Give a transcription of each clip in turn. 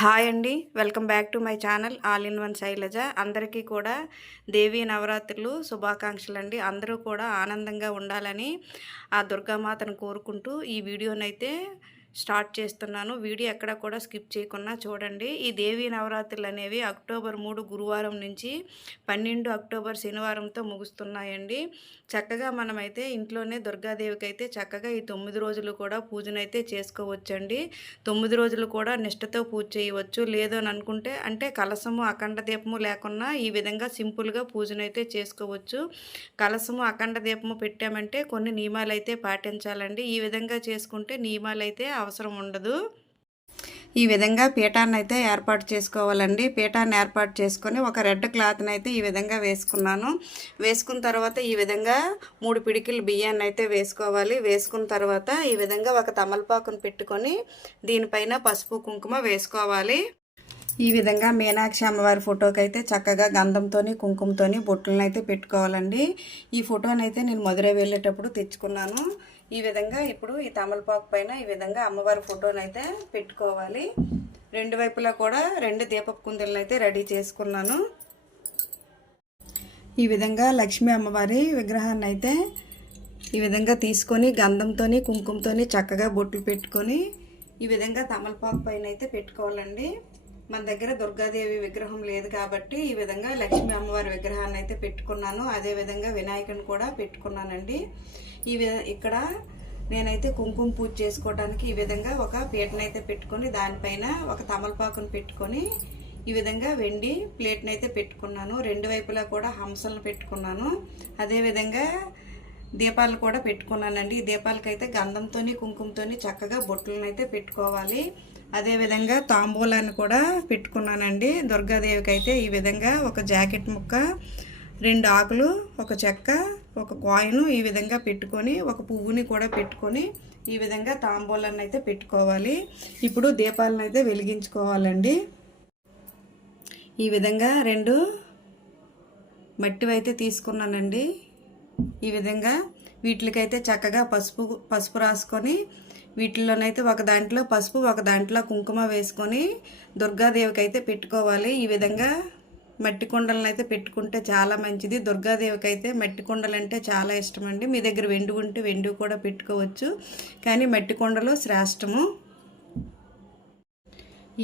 Hi అండి. Welcome back to my channel all in one Shailaja. అందరికీ కూడా దేవీ నవరాత్రులు శుభాకాంక్షలు అండి అందరూ కూడా ఆనందంగా ఉండాలని ఆ దుర్గామాతను కోరుకుంటూ ఈ వీడియోనైతే స్టార్ట్ చేస్తున్నాను. వీడియో ఎక్కడ కూడా స్కిప్ చేయకుండా చూడండి. ఈ దేవీ నవరాత్రులు అనేవి అక్టోబర్ మూడు గురువారం నుంచి పన్నెండు అక్టోబర్ శనివారంతో ముగుస్తున్నాయండి. చక్కగా మనమైతే ఇంట్లోనే దుర్గాదేవికి అయితే చక్కగా ఈ తొమ్మిది రోజులు కూడా పూజనైతే చేసుకోవచ్చండి. తొమ్మిది రోజులు కూడా నిష్టతో పూజ చేయవచ్చు. లేదని అని అనుకుంటే అంటే కలసము అఖండ దీపము లేకున్నా ఈ విధంగా సింపుల్గా పూజనైతే చేసుకోవచ్చు. కలసము అఖండ దీపము పెట్టామంటే కొన్ని నియమాలు అయితే పాటించాలండి. ఈ విధంగా చేసుకుంటే నియమాలు అయితే అవసరం ఉండదు. ఈ విధంగా పీఠాన్ని అయితే ఏర్పాటు చేసుకోవాలండి. పీఠాన్ని ఏర్పాటు చేసుకొని ఒక రెడ్ క్లాత్ని అయితే ఈ విధంగా వేసుకున్నాను. వేసుకున్న తర్వాత ఈ విధంగా మూడు పిడికిలు బియ్యాన్ని అయితే వేసుకోవాలి. వేసుకున్న తర్వాత ఈ విధంగా ఒక తమలపాకును పెట్టుకొని దీనిపైన పసుపు కుంకుమ వేసుకోవాలి. ఈ విధంగా మీనాక్షి అమ్మవారి ఫోటోకి అయితే చక్కగా గంధంతోని కుంకుమతోని బొట్టులను అయితే పెట్టుకోవాలండి. ఈ ఫోటోని అయితే నేను మధురై వెళ్ళేటప్పుడు తెచ్చుకున్నాను. ఈ విధంగా ఇప్పుడు ఈ తమలపాకు పైన ఈ విధంగా అమ్మవారి ఫోటోని అయితే పెట్టుకోవాలి. రెండు వైపులా కూడా రెండు దీపపు కుందెలను అయితే రెడీ చేసుకున్నాను. ఈ విధంగా లక్ష్మీ అమ్మవారి విగ్రహాన్ని అయితే ఈ విధంగా తీసుకొని గంధంతోని కుంకుమతోని చక్కగా బొట్లు పెట్టుకొని ఈ విధంగా తమలపాకు పైన అయితే పెట్టుకోవాలండి. మన దగ్గర దుర్గాదేవి విగ్రహం లేదు కాబట్టి ఈ విధంగా లక్ష్మీ అమ్మవారి విగ్రహాన్ని అయితే పెట్టుకున్నాను. అదే విధంగా వినాయకుని కూడా పెట్టుకున్నానండి. ఈ ఇక్కడ నేనైతే కుంకుమ పూజ చేసుకోవడానికి ఈ విధంగా ఒక పీటనైతే పెట్టుకొని దానిపైన ఒక తమలపాకును పెట్టుకొని ఈ విధంగా వెండి ప్లేట్ని అయితే పెట్టుకున్నాను. రెండు వైపులా కూడా హంసలను పెట్టుకున్నాను. అదేవిధంగా దీపాలు కూడా పెట్టుకున్నానండి. ఈ దీపాలకైతే గంధంతోని కుంకుమతోని చక్కగా బొట్టులను అయితే పెట్టుకోవాలి. అదేవిధంగా తాంబూలాన్ని కూడా పెట్టుకున్నానండి. దుర్గాదేవికి అయితే ఈ విధంగా ఒక జాకెట్ ముక్క రెండు ఆకులు ఒక చెక్క ఒక కాయిన్ ఈ విధంగా పెట్టుకొని ఒక పువ్వుని కూడా పెట్టుకొని ఈ విధంగా తాంబూలాన్ని అయితే పెట్టుకోవాలి. ఇప్పుడు దీపాలను అయితే వెలిగించుకోవాలండి. ఈ విధంగా రెండు మట్టివి అయితే తీసుకున్నానండి. ఈ విధంగా వీటికైతే చక్కగా పసుపు పసుపు రాసుకొని వీటిలోనైతే ఒక దాంట్లో పసుపు ఒక దాంట్లో కుంకుమ వేసుకొని దుర్గాదేవికి అయితే పెట్టుకోవాలి. ఈ విధంగా మట్టి కుండలను అయితే పెట్టుకుంటే చాలా మంచిది. దుర్గాదేవికి అయితే మట్టి కుండలు అంటే చాలా ఇష్టం అండి మీ దగ్గర వెండి ఉంటే వెండి కూడా పెట్టుకోవచ్చు. కానీ మట్టి కుండలు శ్రేష్టము.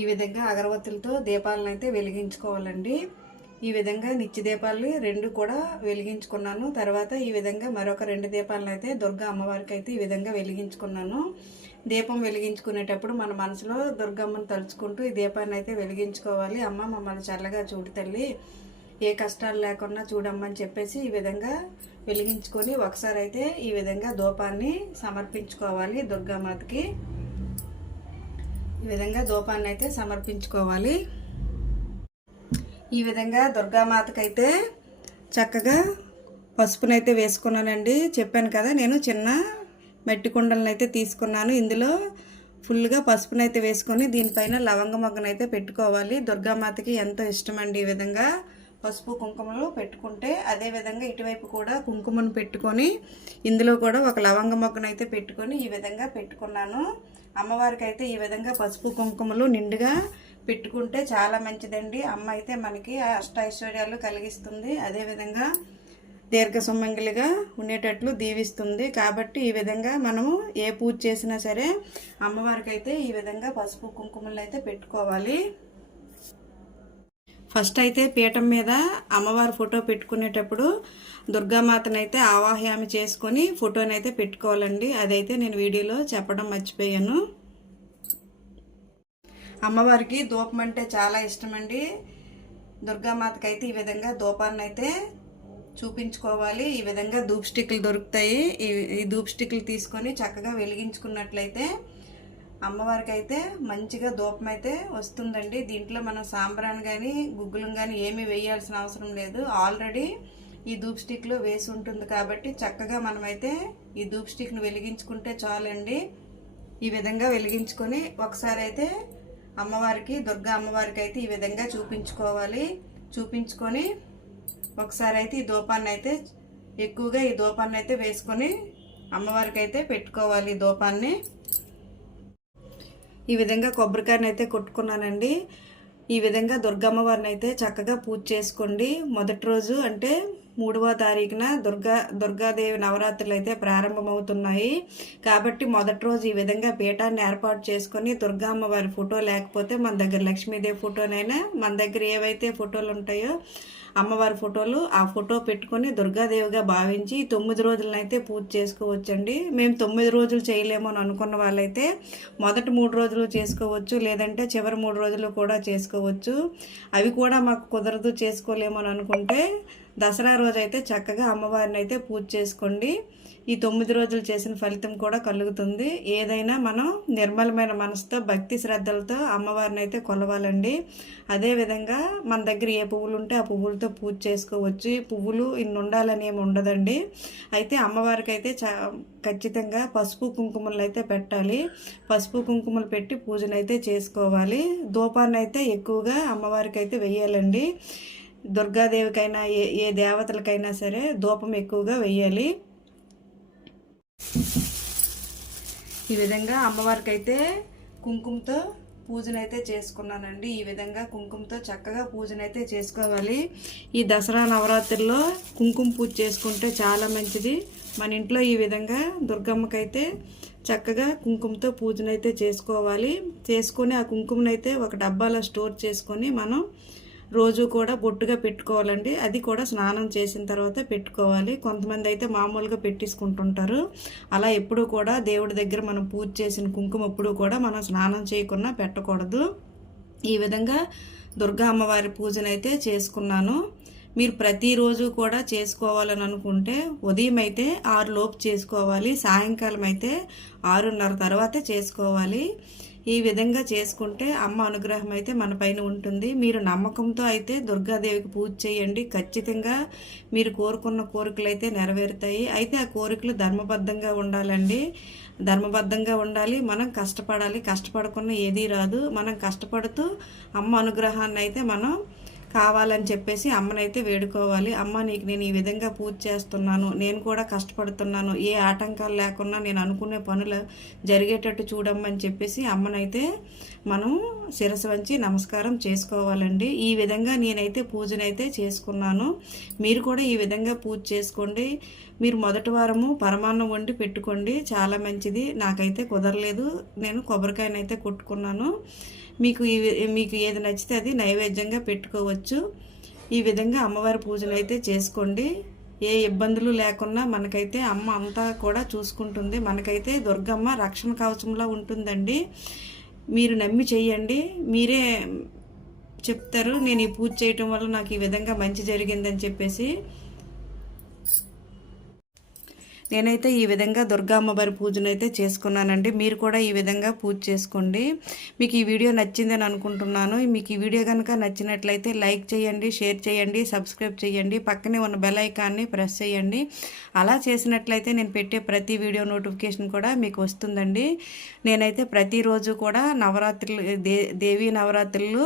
ఈ విధంగా అగరబత్తులతో దీపాలను అయితే వెలిగించుకోవాలండి. ఈ విధంగా నిత్య దీపాలు రెండు కూడా వెలిగించుకున్నాను. తర్వాత ఈ విధంగా మరొక రెండు దీపాలను అయితే దుర్గా అమ్మవారికి అయితే ఈ విధంగా వెలిగించుకున్నాను. దీపం వెలిగించుకునేటప్పుడు మన మనసులో దుర్గమ్మను తలుచుకుంటూ ఈ దీపాన్ని అయితే వెలిగించుకోవాలి. అమ్మ మమ్మల్ని చల్లగా చూడు తల్లి. ఏ కష్టాలు లేకుండా చూడమ్మని చెప్పేసి ఈ విధంగా వెలిగించుకొని ఒకసారి అయితే ఈ విధంగా దూపాన్ని సమర్పించుకోవాలి దుర్గామాతకి. ఈ విధంగా దూపాన్ని అయితే సమర్పించుకోవాలి. ఈ విధంగా దుర్గామాతకైతే చక్కగా పసుపునైతే వేసుకున్నానండి. చెప్పాను కదా నేను చిన్న మట్టి కుండలను అయితే తీసుకున్నాను. ఇందులో ఫుల్గా పసుపునైతే వేసుకొని దీనిపైన లవంగ మొగ్గనైతే పెట్టుకోవాలి. దుర్గామాతకి ఎంతో ఇష్టమండి ఈ విధంగా పసుపు కుంకుమలు పెట్టుకుంటే. అదే విధంగా ఇటువైపు కూడా కుంకుమను పెట్టుకొని ఇందులో కూడా ఒక లవంగ మొగ్గనైతే పెట్టుకొని ఈ విధంగా పెట్టుకున్నాను. అమ్మవారికి అయితే ఈ విధంగా పసుపు కుంకుమలు నిండుగా పెట్టుకుంటే చాలా మంచిదండి. అమ్మ అయితే మనకి అష్టైశ్వర్యాలు కలిగిస్తుంది. అదేవిధంగా దీర్ఘ సుమంగిలిగా ఉండేటట్లు దీవిస్తుంది. కాబట్టి ఈ విధంగా మనము ఏ పూజ చేసినా సరే అమ్మవారికి అయితే ఈ విధంగా పసుపు కుంకుమలు అయితే పెట్టుకోవాలి. ఫస్ట్ అయితే పీఠం మీద అమ్మవారి ఫోటో పెట్టుకునేటప్పుడు దుర్గామాతను అయితే ఆవాహ్యామి చేసుకొని ఫోటోనైతే పెట్టుకోవాలండి. అదైతే నేను వీడియోలో చెప్పడం మర్చిపోయాను. అమ్మవారికి ధూపం అంటే చాలా ఇష్టమండి. దుర్గామాతకి అయితే ఈ విధంగా ధూపాన్ని అయితే చూపించుకోవాలి. ఈ విధంగా ధూప్ స్టిక్లు దొరుకుతాయి. ఈ ధూప్ స్టిక్లు తీసుకొని చక్కగా వెలిగించుకున్నట్లయితే అమ్మవారికి అయితే మంచిగా ధూపం అయితే వస్తుందండి. దీంట్లో మనం సాంబ్రాన్ కానీ గుగ్గులం కానీ ఏమీ వేయాల్సిన అవసరం లేదు. ఆల్రెడీ ఈ ధూప్ స్టిక్లో వేసి ఉంటుంది కాబట్టి చక్కగా మనమైతే ఈ ధూప్ స్టిక్ను వెలిగించుకుంటే చాలండి. ఈ విధంగా వెలిగించుకొని ఒకసారి అయితే అమ్మవారికి దుర్గా అమ్మవారికి అయితే ఈ విధంగా చూపించుకోవాలి. చూపించుకొని ఒకసారి అయితే ఈ దూపాన్ని అయితే ఎక్కువగా ఈ దూపాన్ని అయితే వేసుకొని అమ్మవారికి అయితే పెట్టుకోవాలి ఈ దూపాన్ని. ఈ విధంగా కొబ్బరికాయని అయితే కొట్టుకున్నానండి. ఈ విధంగా దుర్గమ్మవారిని అయితే చక్కగా పూజ చేసుకోండి. మొదటి రోజు అంటే మూడవ తారీఖున దుర్గా దుర్గాదేవి నవరాత్రులు అయితే ప్రారంభమవుతున్నాయి. కాబట్టి మొదటి రోజు ఈ విధంగా పీఠాన్ని ఏర్పాటు చేసుకొని దుర్గామ్మ వారి ఫోటో లేకపోతే మన దగ్గర లక్ష్మీదేవి ఫోటోనైనా మన దగ్గర ఏవైతే ఫోటోలు ఉంటాయో అమ్మవారి ఫోటోలు ఆ ఫోటో పెట్టుకొని దుర్గాదేవిగా భావించి తొమ్మిది రోజులనైతే పూజ చేసుకోవచ్చండి. మేము తొమ్మిది రోజులు చేయలేము అని అనుకున్న వాళ్ళైతే మొదటి మూడు రోజులు చేసుకోవచ్చు లేదంటే చివరి మూడు రోజులు కూడా చేసుకోవచ్చు. అవి కూడా మాకు కుదరదు చేసుకోలేము అని అనుకుంటే దసరా రోజు అయితే చక్కగా అమ్మవారిని అయితే పూజ చేసుకోండి. ఈ తొమ్మిది రోజులు చేసిన ఫలితం కూడా కలుగుతుంది. ఏదైనా మనం నిర్మలమైన మనసుతో భక్తి శ్రద్ధలతో అమ్మవారిని అయితే కొలవాలండి అదేవిధంగా మన దగ్గర ఏ పువ్వులు ఉంటే ఆ పువ్వులతో పూజ చేసుకోవచ్చు. ఈ పువ్వులు ఇన్ని ఉండాలని ఏమి ఉండదండి. అయితే అమ్మవారికి అయితే చా ఖచ్చితంగా పసుపు కుంకుమలు అయితే పెట్టాలి. పసుపు కుంకుమలు పెట్టి పూజనైతే చేసుకోవాలి. ధూపాన్ని అయితే ఎక్కువగా అమ్మవారికి అయితే వెయ్యాలండి. దుర్గాదేవికైనా ఏ ఏ దేవతలకైనా సరే ధూపం ఎక్కువగా వెయ్యాలి. ఈ విధంగా అమ్మవారికి అయితే కుంకుమతో పూజనైతే చేసుకున్నానండి. ఈ విధంగా కుంకుమతో చక్కగా పూజనైతే చేసుకోవాలి. ఈ దసరా నవరాత్రుల్లో కుంకుమ పూజ చేసుకుంటే చాలా మంచిది. మన ఇంట్లో ఈ విధంగా దుర్గమ్మకైతే చక్కగా కుంకుమతో పూజనైతే చేసుకోవాలి. చేసుకొని ఆ కుంకుమనైతే ఒక డబ్బాలో స్టోర్ చేసుకొని మనం రోజు కూడా బొట్టుగా పెట్టుకోవాలండి. అది కూడా స్నానం చేసిన తర్వాత పెట్టుకోవాలి. కొంతమంది అయితే మామూలుగా పెట్టించుకుంటుంటారు అలా ఎప్పుడూ కూడా దేవుడి దగ్గర మనం పూజ చేసిన కుంకుమ ఎప్పుడు కూడా మనం స్నానం చేయకుండా పెట్టకూడదు. ఈ విధంగా దుర్గా అమ్మవారి పూజనైతే చేసుకున్నాను. మీరు ప్రతిరోజు కూడా చేసుకోవాలని అనుకుంటే ఉదయం అయితే ఆరు లోపు చేసుకోవాలి. సాయంకాలం అయితే ఆరున్నర తర్వాత చేసుకోవాలి. ఈ విధంగా చేసుకుంటే అమ్మ అనుగ్రహం అయితే మన పైన ఉంటుంది. మీరు నమ్మకంతో అయితే దుర్గాదేవికి పూజ చేయండి. ఖచ్చితంగా మీరు కోరుకున్న కోరికలు అయితే నెరవేరుతాయి. అయితే ఆ కోరికలు ధర్మబద్ధంగా ఉండాలండి. ధర్మబద్ధంగా ఉండాలి. మనం కష్టపడాలి. కష్టపడకుండా ఏదీ రాదు. మనం కష్టపడుతూ అమ్మ అనుగ్రహాన్ని అయితే మనం కావాలని చెప్పేసి అమ్మనైతే వేడుకోవాలి. అమ్మ నీకు నేను ఈ విధంగా పూజ చేస్తున్నాను నేను కూడా కష్టపడుతున్నాను ఏ ఆటంకాలు లేకుండా నేను అనుకునే పనులు జరిగేటట్టు చూడమ్మని చెప్పేసి అమ్మనైతే మనం శిరసు వంచి నమస్కారం చేసుకోవాలండి. ఈ విధంగా నేనైతే పూజనైతే చేసుకున్నాను. మీరు కూడా ఈ విధంగా పూజ చేసుకోండి. మీరు మొదటి వారము పరమాన్నం వండి పెట్టుకోండి. చాలా మంచిది. నాకైతే కుదరలేదు. నేను కొబ్బరికాయనైతే కొట్టుకున్నాను. మీకు మీకు ఏది నచ్చితే అది నైవేద్యంగా పెట్టుకోవచ్చు. ఈ విధంగా అమ్మవారి పూజలు అయితే చేసుకోండి. ఏ ఇబ్బందులు లేకుండా మనకైతే అమ్మ అంతా కూడా చూసుకుంటుంది. మనకైతే దుర్గమ్మ రక్షణ కవచంలో ఉంటుందండి. మీరు నమ్మి చెయ్యండి మీరే చెప్తారు. నేను ఈ పూజ చేయటం వల్ల నాకు ఈ విధంగా మంచి జరిగిందని చెప్పేసి. నేనైతే ఈ విధంగా దుర్గా అమ్మవారి పూజను అయితే చేసుకున్నానండి. మీరు కూడా ఈ విధంగా పూజ చేసుకోండి. మీకు ఈ వీడియో నచ్చిందని అనుకుంటున్నాను. మీకు ఈ వీడియో కనుక నచ్చినట్లయితే లైక్ చేయండి షేర్ చేయండి సబ్స్క్రైబ్ చేయండి పక్కనే ఉన్న బెల్ ఐకాన్ని ప్రెస్ చేయండి. అలా చేసినట్లయితే నేను పెట్టే ప్రతి వీడియో నోటిఫికేషన్ కూడా మీకు వస్తుందండి. నేనైతే ప్రతిరోజు కూడా నవరాత్రులు దే దేవీ నవరాత్రులు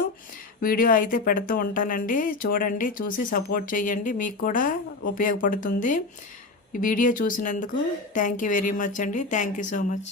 వీడియో అయితే పెడుతూ ఉంటానండి. చూడండి చూసి సపోర్ట్ చేయండి. మీకు కూడా ఉపయోగపడుతుంది. ఈ వీడియో చూసినందుకు థ్యాంక్ యూ వెరీ మచ్ అండి. Thank you so much